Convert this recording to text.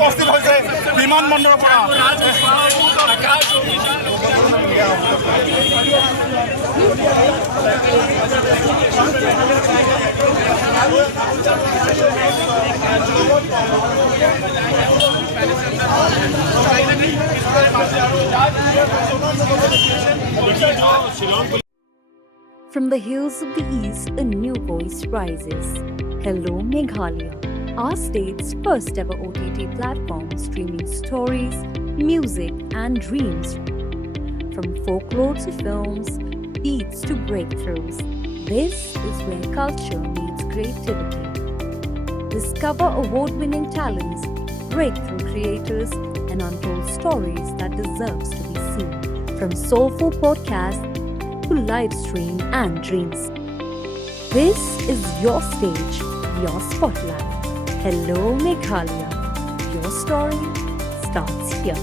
উপস্থিত হৈছে বিমানবন্দৰৰ পৰা। From the hills of the east, a new voice rises. Hello Meghalaya, our state's first ever OTT platform streaming stories, music and dreams. From folklore to films, beats to breakthroughs, this is where culture meets creativity. Discover award-winning talents, breakthrough creators and untold stories that deserves to be seen. From soulful podcasts to live stream and dreams. This is your stage, your spotlight. Hello Meghalaya. Your story starts here.